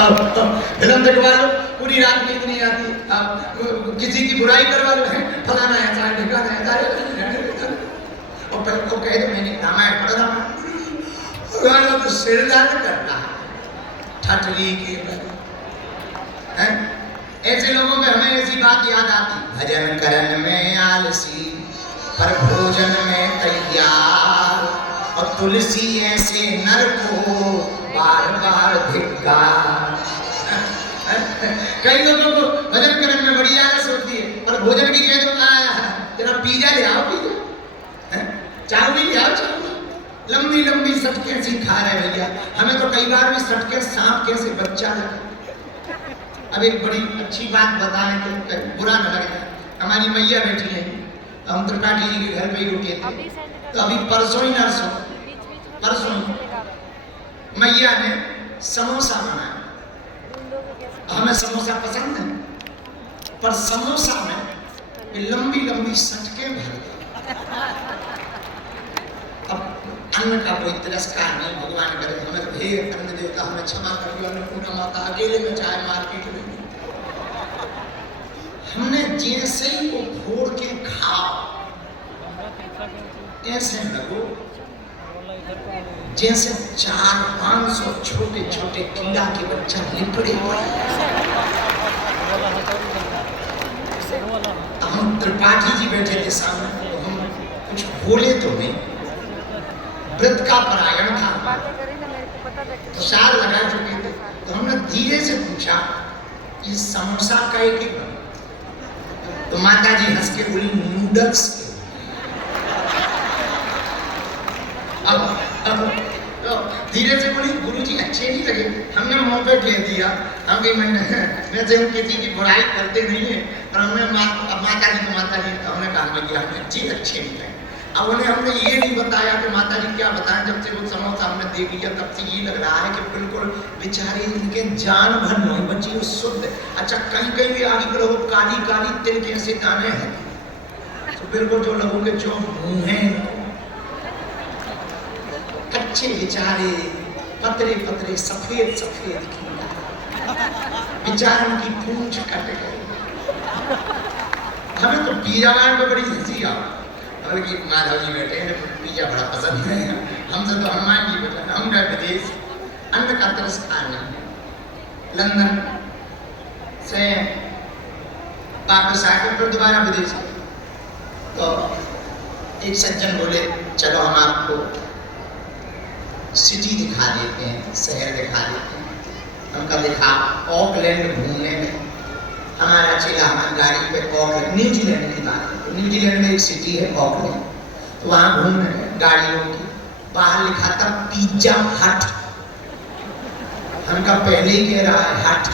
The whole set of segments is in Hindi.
फिल्म दिखवा लो, पूरी रात नींद नहीं आती, किसी की बुराई करवा लो, फलाना ऐसा है, ढिकाना ऐसा है, और फिर को कहे तो मैंने रामायण पढ़ा था, तो सिर दर्द करता है ठटरी के हैं। ऐसे लोगों में हमें ऐसी बात याद आती, भजन करन में आलसी पर भोजन में तैयार, और तुलसी ऐसे नर को बार बार धिक्कार। कई लोगों को भजन करने में बड़ी आलस होती है, पर भोजन की कह दो तेरा पिज्जा ले आओ, पिज्जा चाउमीन ले आओ, चाउमीन लंबी लंबी सटके सी खा रहे भैया। हमें तो कई बार भी सटके सांप कैसे बच्चा लगा। अब एक बड़ी अच्छी बात बताएं तो बुरा न लगेगा, हमारी मैया बैठी है, हम त्रिपाठी जी के घर पे ही रुके थे, तो अभी परसों ही नरसों परसों मैया ने समोसा बनाया। हमें समोसा पसंद है, पर समोसा में लंबी लंबी सटके भर गए। अब अन्न का कोई तिरस्कार नहीं, भगवान करे हमें तो हे अन्न देवता हमें क्षमा करिए, अन्नपूर्णा माता अकेले में चाहे मार्केट में हमने जैसे ही वो फोड़ के खाओ, ऐसे लगो जैसे 400-500 छोटे छोटे कीड़ा के बच्चा लिपड़े पड़े। हम त्रिपाठी जी बैठे थे सामने, तो हम कुछ बोले तो नहीं, व्रत का परायण था, प्रसाद लगा चुके थे, तो हमने धीरे से पूछा कि समोसा का एक, तो माता जी हंस के बोली नूडल्स। अब धीरे से बोली गुरुजी अच्छे नहीं लगे, हमने मुंह पे कह दिया, हम भी वैसे हम किसी की बुराई करते नहीं है, पर हमने माता जी तो हमने कहा हमें अच्छे नहीं लगे। अब उन्हें हमने ये नहीं बताया कि माता जी क्या बताएं, जब से वो समोसा हमने देख लिया तब से ये लग रहा है कि बिल्कुल बेचारे इनके जान भर नहीं बची, वो शुद्ध। अच्छा कहीं कहीं भी आगे करो काली काली तिल जैसे दाने हैं, तो बिल्कुल जो लोगों के जो मुंह हैं कच्चे बेचारे, पतरे पतरे सफेद सफेद बेचारों की पूंछ कट गई। हमें तो पिज्जा में बड़ी हंसी आ, बल्कि माधव जी बैठे हैं, पिज्जा बड़ा पसंद है, हमसे तो हनुमान जी बैठे, हम गए विदेश, अन्न का तिरस्कार नहीं। लंदन से वापस आकर फिर दोबारा विदेश, तो एक सज्जन बोले चलो हम आपको सिटी दिखा देते हैं, शहर दिखा देते हैं। हमका दिखा ऑकलैंड घूमने में, हमारा चला हमारी गाड़ी पे ऑकलैंड, न्यूजीलैंड की बात है, न्यूजीलैंड में एक सिटी है ऑकलैंड, तो वहाँ घूम रहे हैं गाड़ियों की, बाहर लिखा था पिज्जा हट। हमका पहले ही कह रहा है हट,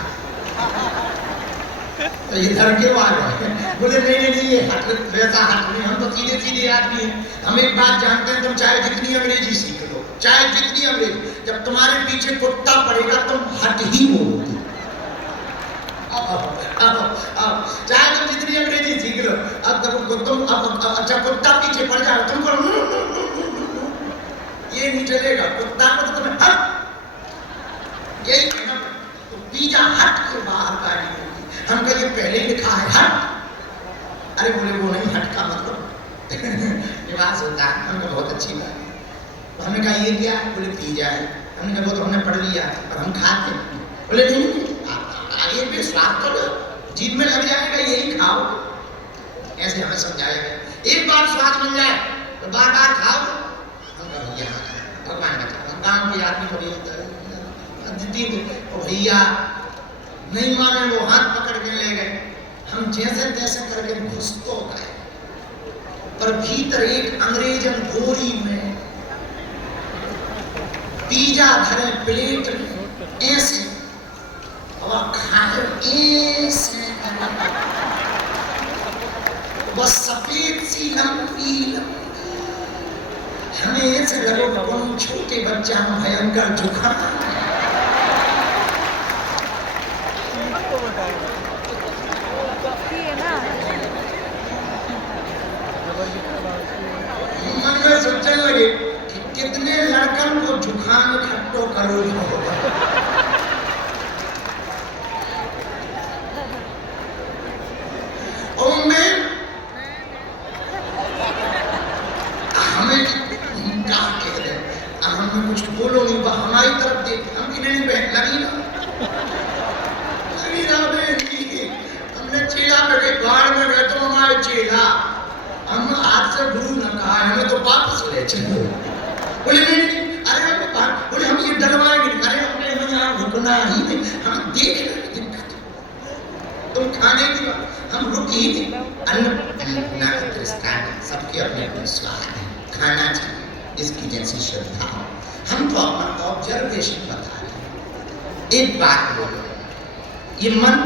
तो इधर के वाले बोले नहीं ये हट वैसा हट नहीं, हम तो सीधे सीधे आदमी हैं, हम एक बात जानते हैं, तुम चाहे जितनी अंग्रेजी सीख लो, चाहे जितनी अंग्रेजी, जब तुम्हारे पीछे कुत्ता पड़ेगा तुम हट ही बोलोगे। चाहे तुम जितनी अंग्रेजी सीख लो, अब तुम अच्छा कुत्ता पीछे पड़ जाओ, तुमको ये नहीं चलेगा, कुत्ता को तो तुम्हें हट यही कहना। तो पिज्जा हट के बाहर गाड़ी होगी, हम कहिए पहले ही लिखा है हट, अरे बोले वो नहीं हट का मतलब निवास होता है। हमको बहुत अच्छी बात है, तो हमने कहा ये क्या है, बोले पिज्जा है। हमने कहा वो तो हमने पढ़ लिया पर हम खाते हैं। बोले नहीं आगे भी स्वाद तो जीभ में लग जाएगा, यही खाओ। ऐसे हमें समझाया गया, एक बार स्वाद मिल जाए तो बार बार खाओ। हम कहा भैया भगवान का हम गाँव के आदमी को भी भैया नहीं माने, वो हाथ पकड़ के ले गए, हम जैसे तैसे करके घुस तो गए, पर भीतर एक अंग्रेजन गोरी में पिज्जा भरे प्लेट में ऐसे और खाए ऐसे, बस सफेद सी लंबी, हमें ऐसे लगे कौन छोटे बच्चा में भयंकर जुकाम। मन में सोचने लगे कि कितने लड़कन को जुकाम खट्टो करो, हम कुछ बोलो नहीं, वह हमारी तरफ देख, हम इन्हें बहन लगी ना बहन की। हमने चेला पे गए, बाढ़ में गए तो हमारे चेला, हम आज से गुरु न कहा, हमें तो वापस ले चलो। बोले नहीं, अरे बोले हम ये डलवाएंगे, अरे हमने यहाँ रुकना ही नहीं, हम देख रहे दिक्कत, तुम खाने की बात, हम रुक ही नहीं। अन्न सबके अपने अपने स्वाद है, खाना चाहिए इसकी जैसी श्रद्धा हो। हम तो अपना ऑब्जर्वेशन बता रहे हैं। एक बात बोलो, ये मन